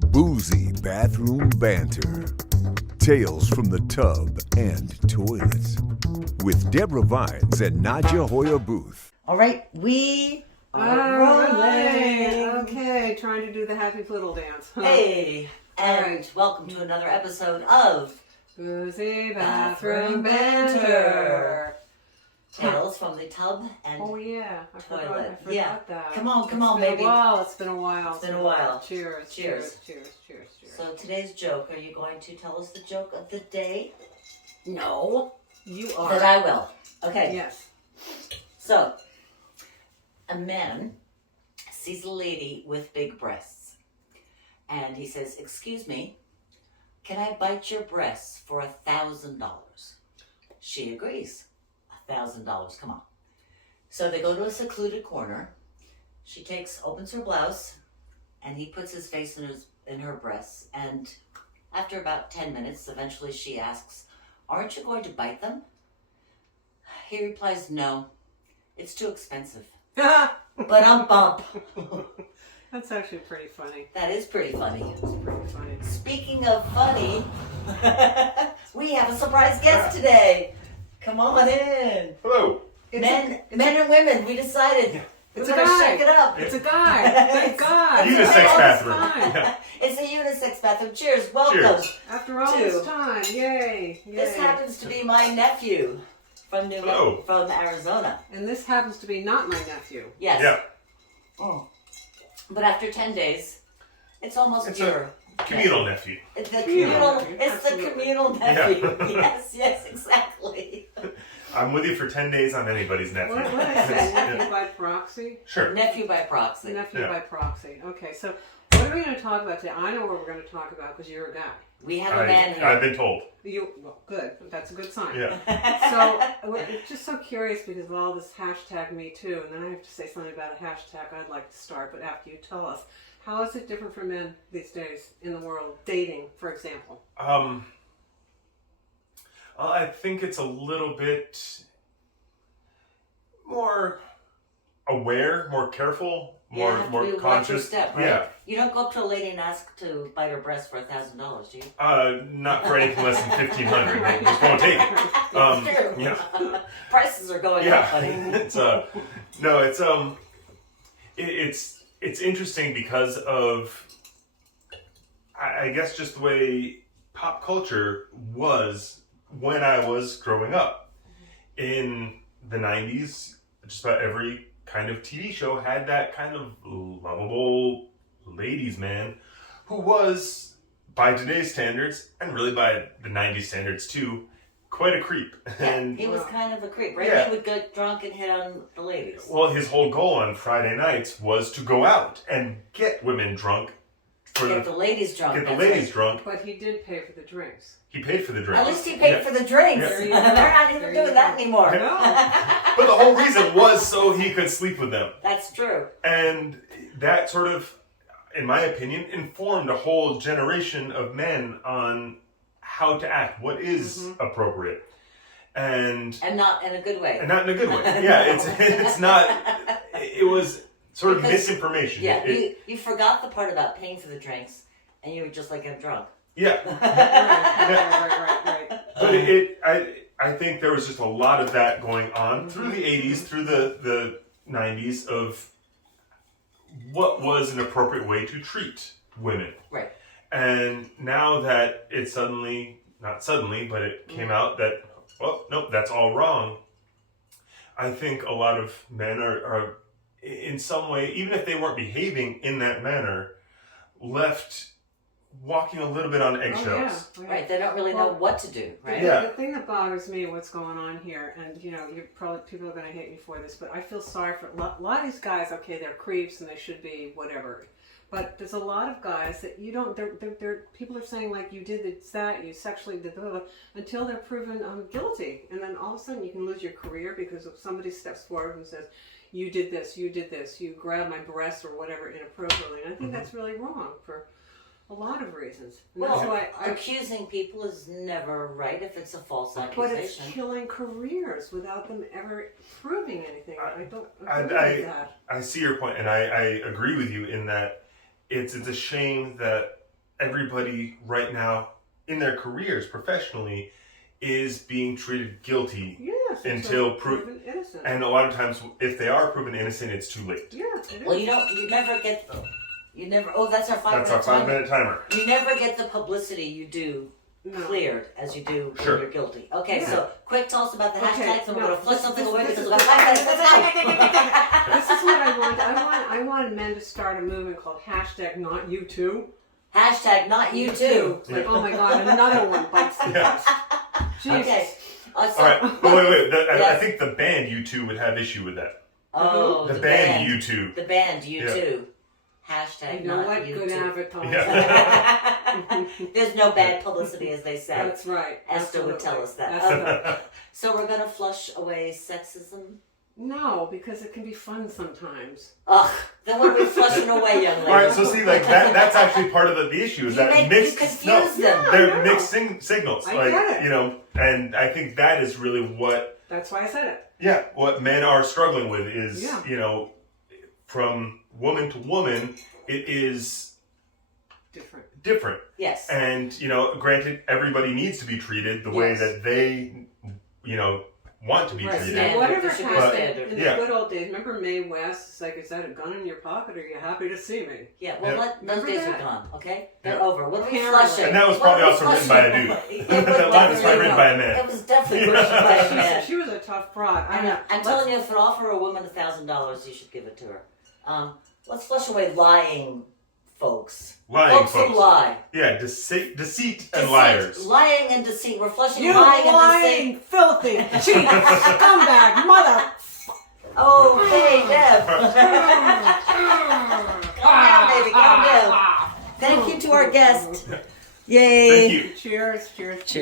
Boozy bathroom banter. Tales from the tub and toilet. With Deborah Vines and Nadja Hoyer Booth. All right, we are rolling. Okay, trying to do the happy fiddle dance. Hey, and Alright. welcome to another episode of Boozy bathroom banter. Tales from the Tub and Oh yeah, I forgot Toilet. that. Yeah. It's Come on, been baby. a while. It's been a while. It's been a while. Cheers. Cheers. Cheers. Cheers. So today's joke, are you going to tell us the joke of the day? No, you are. That I will. Okay. Yes. So, a man sees a lady with big breasts. And he says, "Excuse me, can I bite your breasts for $1,000? She agrees. $1,000, come on. So they go to a secluded corner. She opens her blouse, and he puts his face in her breasts. And after about 10 minutes, eventually she asks, "Aren't you going to bite them?" He replies, "No, it's too expensive." But bump. That's actually pretty funny. That is pretty funny. It's pretty funny. Speaking of funny, we have a surprise guest today. Come on in. Hello. Men and women, we decided we're It's a going to guy. shake it up. It's a guy. Thank God. Unisex After all this bathroom. time. Yeah. It's a unisex bathroom. Cheers. Welcome. Cheers. After all Two. this time, yay! This Yay. happens to be my nephew from Hello. from Arizona. And this happens to be not my nephew. Yes. Yeah. Oh. But after 10 days, it's almost It's your Communal nephew. It's the Communal. communal. It's Absolutely. the communal nephew. Yes, exactly. I'm with you for 10 days on anybody's nephew. What did I say? Yeah. Nephew by proxy? Sure. Nephew by proxy. Nephew Yeah. by proxy. Okay, so what are we going to talk about today? I know what we're going to talk about because you're a guy. We have a man here. I've been told. Well, good. That's a good sign. Yeah. So we're just so curious because of all this hashtag Me Too, and then I have to say something about a hashtag I'd like to start, but after you tell us. How is it different for men these days in the world? Dating, for example. Well, I think it's a little bit more aware, more careful, You have to more watch your conscious. step, right? Yeah. You don't go up to a lady and ask to bite her breast for $1,000, do you? Not for anything less than 1,500. I just won't take it. It's true. Yeah. Prices are going up, buddy. It's it's interesting because of I guess just the way pop culture was when I was growing up. In the 90s, just about every kind of TV show had that kind of lovable ladies man who was, by today's standards, and really by the 90s standards too, quite a creep. Yeah, And he was kind of a creep, right? Yeah. He would get drunk and hit on the ladies. well, his whole goal on Friday nights was to go out and get women drunk. Get the ladies drunk. Get the that's ladies right. drunk. But he did pay for the drinks. He paid for the drinks. At least he paid Yeah. for the drinks. Yeah. There you They're go. not even There doing you that go. anymore. But the whole reason was so he could sleep with them. That's true. And that sort of, in my opinion, informed a whole generation of men on how to act, what is appropriate. And not in a good way. not in a good way. Yeah, it's not, it was sort of Because- misinformation. Yeah, It- you forgot the part about paying for the drinks, and you were just like, I'm drunk. yeah. Right. But I think there was just a lot of that going on through the 80s, through the 90s of what was an appropriate way to treat women. Right. And now that it not suddenly, but it came out that, well, nope, that's all wrong. I think a lot of men are in some way, even if they weren't behaving in that manner, left walking a little bit on eggshells. Oh, yeah. Right, they don't really know Well, what to do, right? Yeah. The thing that bothers me, what's going on here, and people are going to hate me for this, but I feel sorry for a lot of these guys. Okay, they're creeps and they should be whatever, but there's a lot of guys that you don't. They're people are saying like you did this, that, you sexually did blah, blah, blah, until they're proven guilty, and then all of a sudden you can lose your career because if somebody steps forward and says, "You did this, you grabbed my breast or whatever inappropriately," and I think that's really wrong for a lot of reasons. And Well, that's why I accusing people is never right if it's a false But it's accusation. killing careers without them ever proving anything. I don't I- agree with that. I see your point, and I agree with you in that it's a shame that everybody right now in their careers professionally is being treated guilty Yes. until proven innocent. and a lot of times if they are proven innocent, it's too late. Yeah, it is. Well, you never get, that's our 5 That's minute our timer. 5-minute timer. You never get the publicity you do No. cleared as you do Sure. when you're guilty. Okay, Yeah. so quick, tell us about the Okay, hashtags, and we're no, going to flush this- something this- away this because is- we've got 5 minutes. Let's go! This is what I want. I wanted men to start a movement called #NotYouToo. Hashtag not you too. It's like, oh my god, another one bites the dust. Jesus. Okay. So, All right, but wait. I Yes. think the band U2 would have issue with that. Oh, The band U2. The band you Yeah. too. Hashtag You know not what? you Good too. advertising. Yeah. There's no bad publicity, as they say. That's right. Esther would Absolutely. tell us that. That's Okay. right. So we're going to flush away sexism. No, because it can be fun sometimes. Ugh, then what are we flushing away, young lady? All right, so see, like that's actually part of the issue is You that make- mixed you confuse them. they're I know. mixed signals. I like get it. you know, and I think that is really what That's why I said it. what men are struggling with is Yeah. you know, from woman to woman, it is different. Yes. And you know, granted, everybody needs to be treated the way Yes. that they, you know, want to be Right. treated. Standard. Now, whatever There should be a happened standard. in Yeah. the good old days, remember Mae West? It's like, is that a gun in your pocket or are you happy to see me? Yeah, well, Yeah. those Remember days that? are gone, okay? They're Yeah. over. What are we Apparently. flushing? And that was What are probably we also written by a flushing? dude. It was That line was probably definitely- written by a man. It was definitely written by a man. She was a tough broad. I I'm know. telling you, if you offer a woman $1,000, you should give it to her. Let's flush away lying folks. Lying Folks folks. who lie. Yeah, deceit and Deceit. liars. Lying and deceit. We're flushing You lying and lying, deceit. filthy, cheat, scumbag, mother. Oh, hey, Deb. Calm down, baby. Calm down. Thank you to our guest. Yay. Thank you. Cheers, cheers. Cheers.